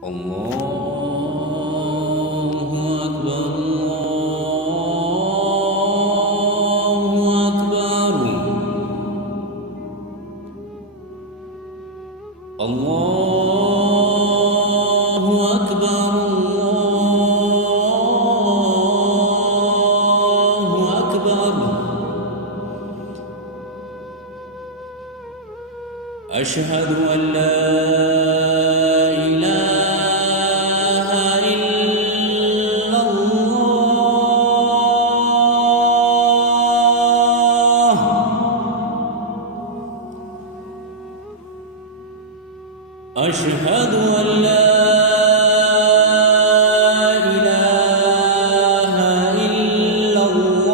الله أكبر الله أكبر الله أكبر الله أكبر. أشهد أن لا إله إلا الله. أشهد أن لا إله إلا الله.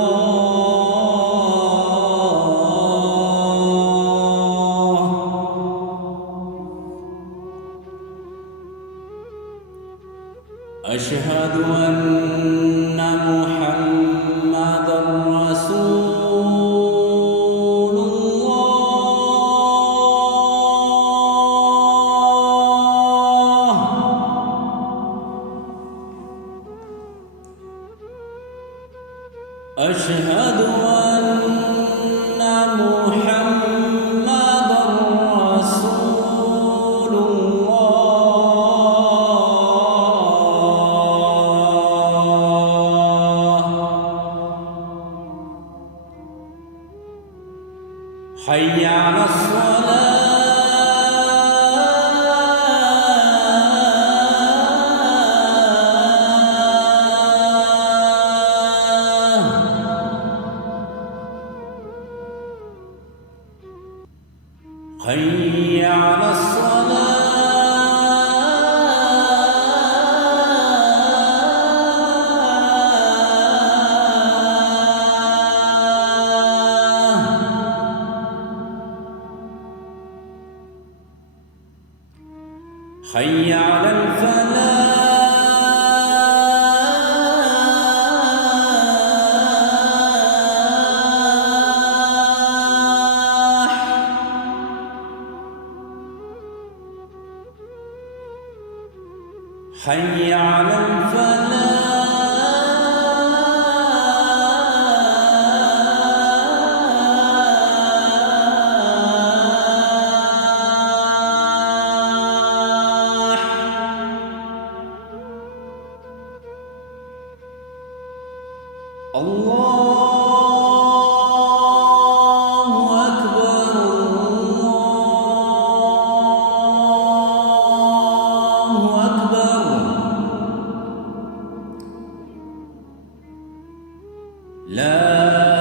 أشهد أن محمدًا رسول الله. أشهد أن محمدًا رسول الله. حي على الصلاة. حي على الصلاة. حي على الفلاح. حي على الفلاح. الله أكبر الله أكبر. لا